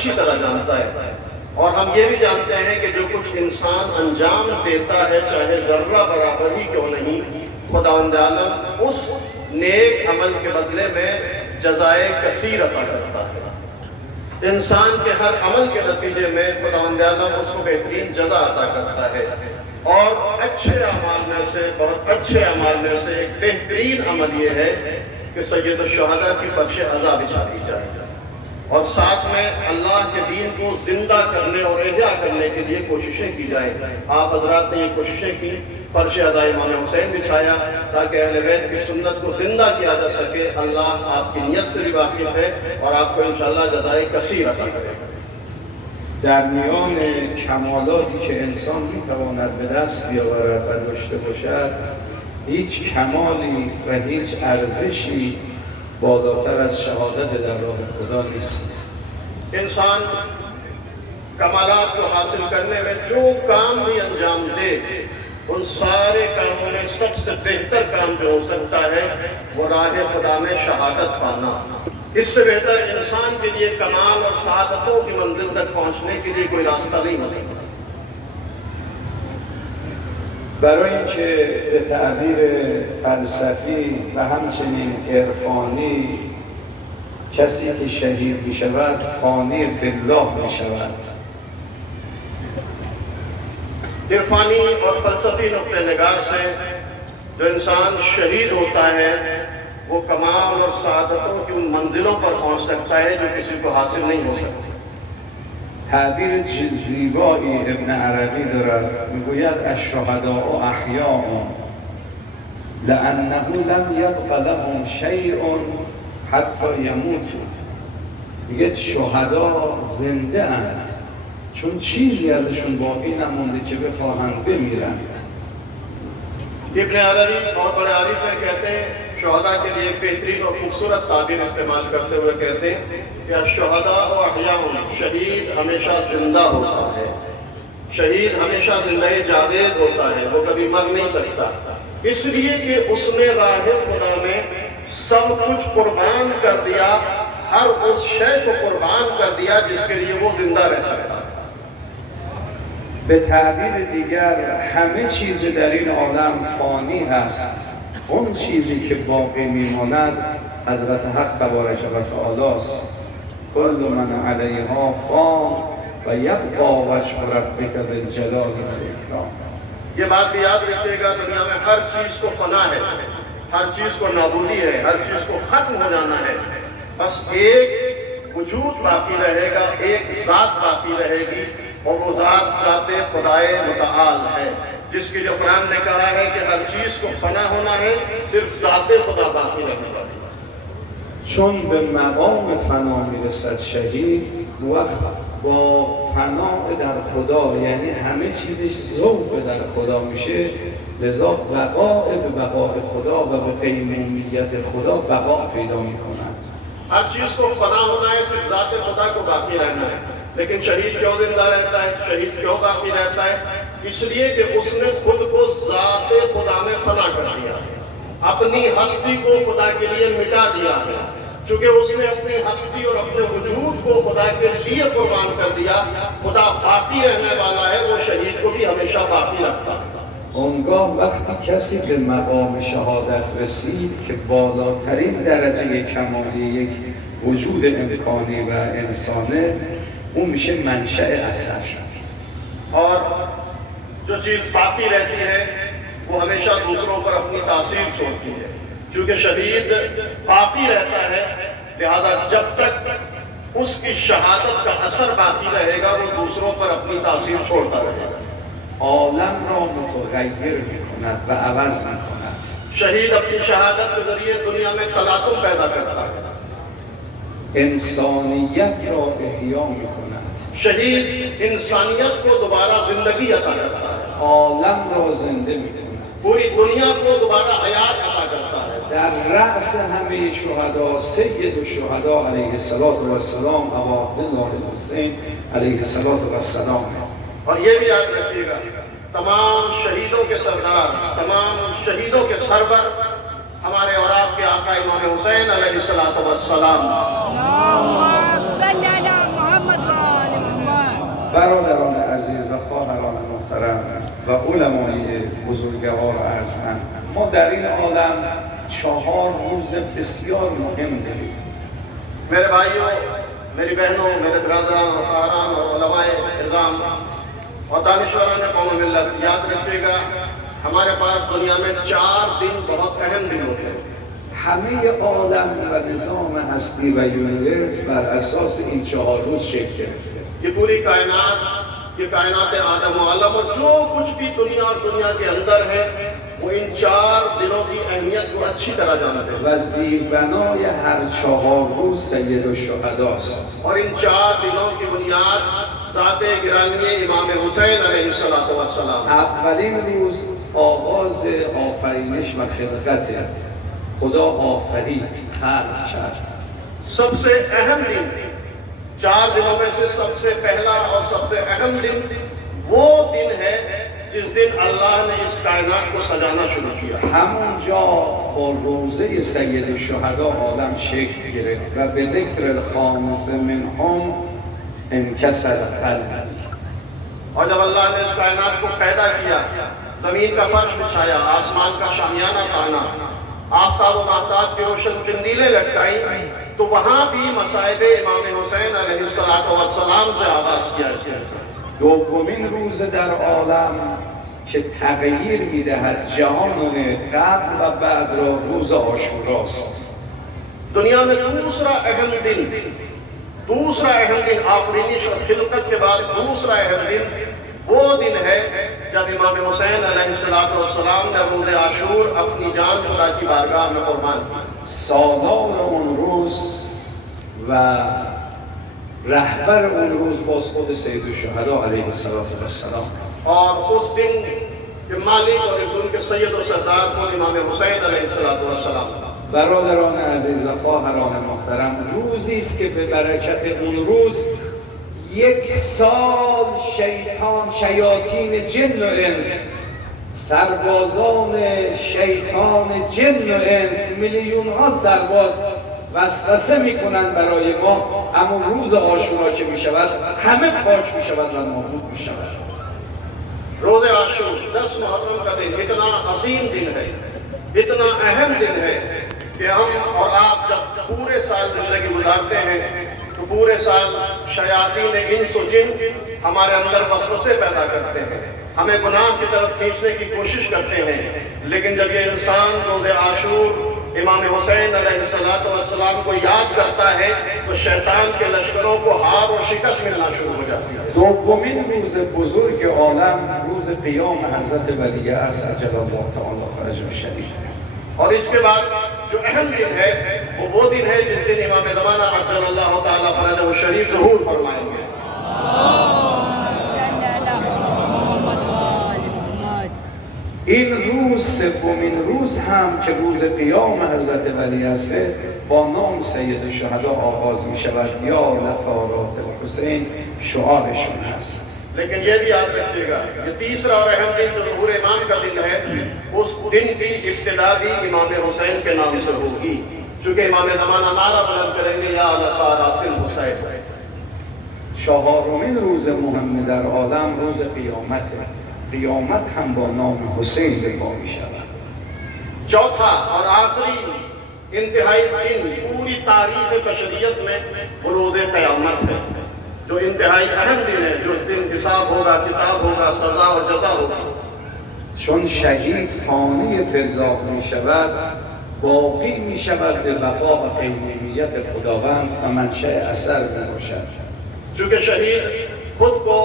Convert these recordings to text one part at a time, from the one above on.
अच्छी तरह जानता है। और हम ये भी जानते हैं कि जो कुछ इंसान अंजाम देता है, चाहे जर्रा बराबर ही क्यों नहीं, खुदावंद आलम उस नेक अमल के बदले में जज़ाए कसीर अता करता है। इंसान के हर अमल के नतीजे में खुदावंद आलम उसको बेहतरीन जज़ा अता करता है। और अच्छे अमाल में से, बहुत अच्छे अमाल में से एक बेहतरीन अमल ये है कि सैयद शुहदा की फर्श अज़ा बिछा दी जाए और साथ में अल्लाह के दीन को जिंदा करने और इहया करने के लिए कोशिशें की जाए। आप हजरात ने ये कोशिशें की, फर्श अज़ा इमाम हुसैन बिछाया ताकि अहले बैत की सुन्नत को जिंदा किया जा सके। अल्लाह आपकी नीयत से भी वाकिफ है और आपको इंशाअल्लाह जज़ाए कसीर अता करेगा। در میان کمالاتی که انسان میتواند به دست بیاورد و داشته باشد، هیچ کمالی و هیچ ارزشی بالاتر از شهادت در راه خدا نیست. इंसान कमालात को हासिल करने में जो काम भी अंजाम दे, उन सारे कामों में सबसे बेहतर काम जो हो सकता है वो राह खुदा में शहादत पाना। इससे बेहतर इंसान के लिए कमाल और सआदतों की मंजिल तक पहुंचने के लिए कोई रास्ता नहीं हो सकता। برای اینکه به تعبیر فلسفی و همچنین عرفانی کسی که شهید می شود فانی فی الله می شود. इरफानी और फलसफी नुक्ते निगाह से जो इंसान शहीद होता है वो कमाल और सआदतों की उन मंजिलों पर पहुंच सकता है जो किसी को हासिल नहीं हो सकती। تعبیر زیبایی ابن عربی دارد، میگوید الشهداء احیاء لانه لم یبق لهم شیء حتی یموتوا. میگه شهدا زنده اند چون چیزی ازشون باقی نمونده که بخواهند بمیرند. इब्न अरबी बहुत बड़े आरिफ हैं, कहते हैं शुहदा के लिए एक बेहतरीन और खूबसूरत ताबीर इस्तेमाल करते हुए कहते हैं कि शुहदा व अहयाउन, शहीद हमेशा जिंदा होता है, शहीद हमेशा जिंदा जावेद होता है, वो कभी मर नहीं सकता, इसलिए कि उसने राह खुदा में सब कुछ कुर्बान कर दिया, हर उस शय को कुर्बान कर दिया जिसके लिए वो जिंदा रह सकता है। به تعبیر دیگر همه چیز در این عالم فانی هست، اون چیزی که باقی میماند حضرت حق تبارک و تعالی است. کل من علیها فان و یبقی وجه ربک بالجلال والاکرام. ये बात भी याद रखिएगा, दुनिया में हर चीज को फना है, हर चीज को नाबूदी है, हर चीज को खत्म हो जाना है, बस एक वजूद बाकी रहेगा, एक जात बाकी रहेगी और वो जात ज़ाते खुदाए मुतआल है, जिसके लिए कुरान ने कहा है कि हर चीज को फना होना है, सिर्फ ज़ाते खुदा बाकी रहने वाली। چون به مقام فنا میرسد شهید، با فنا در خدا یعنی همه چیزش ذوق در خدا میشه، لذا بقاء به بقاء خدا و به قیمومیت خدا بقا پیدا میکند. हर चीज को फना होना है, सिर्फ ज़ाते खुदा को बाकी रहना है। लेकिन शहीद क्यों जिंदा रहता है, शहीद क्यों बाकी रहता है? इसलिए कि उसने खुद को ज़ाते खुदा में फना कर दिया है, अपनी हस्ती को खुदा के लिए मिटा दिया है। चूंकि उसने अपनी हस्ती और अपने वजूद को खुदा के लिए कुर्बान कर दिया, खुदा बाकी रहने वाला है, वो शहीद को भी हमेशा बाकी रखता है। اونگاه وقتی کسی به مقام شهادت رسید که بالاترین درجه کمالی یک وجود امکانی و انسانه، اون میشه منشأ اثر. और जो चीज़ बाकी रहती है वो हमेशा दूसरों पर अपनी तासीर छोड़ती है, क्योंकि शहीद बाकी रहता है, लिहाजा जब तक उसकी शहादत का असर बाकी रहेगा वो दूसरों पर अपनी तासीर छोड़ता रहेगा। عالم را متغیر میکند و عوض میکند. शहीद अपनी शहादत के जरिए दुनिया में तलाक़ुम पैदा करता है, انسانیت را احیا میکند. शहीद इंसानियत को दोबारा जिंदगी अता करता है, عالم را زنده میکند. पूरी दुनिया को दोबारा हयात अता करता है। در رأس همه شهدا سید الشهدا علیه السلام ابا عبدالله الحسین علیه السلام. और ये भी याद रखिएगा, तमाम शहीदों के सरदार, तमाम शहीदों के सरवर हमारे और आपके आका इमाम हुसैन अलैहिस्सलातु वस्सलाम। برادران عزیز و خواهران محترم و علمای بزرگوار و ارجمند، ما در این عالم 4 روز بسیار مهم داریم. मेरे भाइयों, मेरी बहनों, मेरे बरदरान और ख़ाहरान और उलमाए इज़ाम और दानिशवरान कौम मिल्लत, याद रखिएगा हमारे पास दुनिया में 4 दिन बहुत अहम दिन होते हैं. همه عالم و نظام هستی و یونیورس بر اساس این 4 روز شکل گرفته. ये पूरी कायनात, ये कायनात आदम व आलम और जो कुछ भी दुनिया और दुनिया के अंदर है वो इन 4 दिनों की अहमियत को अच्छी तरह जानते हैं. و زیربنای هر 4 روز سید الشهداست. और इन 4 दिनों की बुनियाद ज़ात गिरानी इमाम हुसैन अलैहिस्सलातु वस्सलाम. اولین روز آغاز آفرینش و خلقت، خدا آفرید، خلق کرد. सबसे अहम दिन, 4 दिनों में से सबसे पहला और सबसे अहम दिन वो दिन है जिस दिन अल्लाह ने इस कायनात को सजाना शुरू किया. همونجا با روزه سید الشهدا عالم شکل گرفت و به ذکر الخامس منهم انکسر قلبی. और जब अल्लाह ने इस कायनात को पैदा किया, जमीन का फर्श बिछाया, आसमान का शामियाना ताना, आफ्ताब व महताब की रोशन कंदीलें लटकाई, तो वहाँ भी मसाइब इमाम हुसैन अलैहिस्सलातु वस्सलाम से आगाज किया गया. دومین روز در عالم که تغییر میدهد جهان قبل و بعد را روز عاشوراست. दुनिया में दूसरा अहम दिन आफरीनिश और खिलकत के बाद दूसरा अहम दिन वो दिन है जब इमाम हुसैन अलैहिस्सलातु वस्सलाम ने रोज़ आशूर अपनी जान खुदा की बारगाह में कुर्बान की. سالار اون روز و رهبر اون روز باز خود سید الشهدا علیه السلام. और उस दिन के मालिक और इस दिन के सैयद और सरदार खुद इमाम हुसैन अलैहिस्सलातु वस्सलाम. برادران عزیز و خواهران محترم، روزی است که به برکت اون روز 1 سال شیاطین جن و انس، سربازان شیطان جن و انس، میلیون ها سرباز وسوسه میکنن برای ما. اما روز عاشورا که میشود همه پاک میشود و نابود میشود. रोज़ आशूर 10 मुहर्रम का दिन इतना अजीम दिन है, इतना अहम दिन है कि हम और आप जब पूरे साल जिंदगी गुजारते हैं तो पूरे साल शयातीन इंस व जिन हमारे अंदर वसवसे पैदा करते हैं, हमें गुनाह की तरफ खींचने की कोशिश करते हैं. लेकिन जब ये इंसान रोज़ आशूर इमाम हुसैन अलैहिस्सलातु वस्सलाम को याद करता है तो शैतान के लश्करों को हार और शिकस्त मिलना शुरू हो जाती है. دومین روز بزرگ عالم روز قیام حضرت ولی عصر عجل الله تعالی فرجه شریف. और इसके बाद जो अहम दिन है वो दिन है जिस दिन इमाम ज़माना अज्जल अल्लाह ताला फरजहु शरीफ ज़हूर फरमाएंगे. این روز سومین روز هم که روز قیام حضرت ولی عصر با نام سید الشهدا آغاز می شود. یا لفارات الحسین شعارشون هست. लेकिन ये भी याद रखिएगा ये तीसरा और अहम दिन जो ज़हूर इमाम का दिन है, उस दिन की इब्तिदा भी इमाम हुसैन के नाम से होगी, चूँकि इमाम ज़माना नारा बुलंद करेंगे या अला सादातिल हुसैन. چهارمین روز مهم در عالم روز قیامته. قیامت هم با نام حسین به پا می شود. चौथा और आखिरी इंतहाई दिन पूरी तारीख बशरियत में वो रोज़ क़यामत है, जो इंतहाई अहम दिन है, जो दिन हिसाब होगा, किताब होगा, सज़ा और जज़ा होगी. چون شهید فانی فی الله می شود، باقی می شود به بقا و قیومیت خداوند و منشأ اثر می باشد. चूँकि शहीद खुद को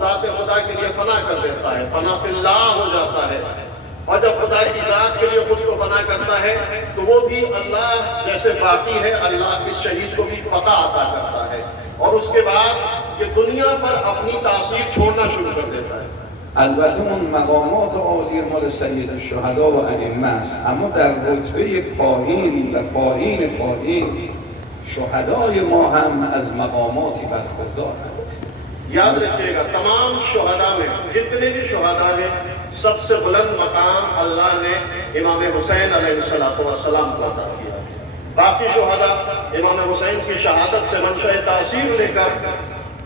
ज़ात खुदा के लिए फना कर देता है, फना फिल्लाह हो जाता है, और जब खुदा की ज़ात के लिए खुद को फना करता है तो वो भी अल्लाह जैसे बाकी है, अल्लाह इस शहीद को भी पता अता करता है और उसके बाद ये दुनिया पर अपनी तासीर छोड़ना शुरू कर देता है. البته اون مقامات عالی مال سید الشهدا و ائمه است، اما در رتبه پایین و پایین شهدای ما هم از مقاماتی برخوردارند. याद रखिएगा तमाम शुहदा में जितने भी शुहदा हैं सबसे बुलंद मकाम अल्लाह ने इमाम हुसैन अलैहिस्सलातु वस्सलाम को अता किया. बाकी शुहदा इमाम हुसैन की शहादत से मंशा तासीर लेकर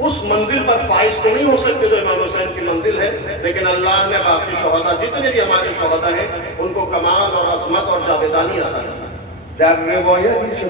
उस मंजिल पर फाइज तो नहीं हो सकते जो इमाम हुसैन की मंजिल है, लेकिन अल्लाह ने बाकी शोहदा जितने भी हमारे शोहदा हैं उनको कमाल और अजमत और जावेदानी अता की। در روایتی که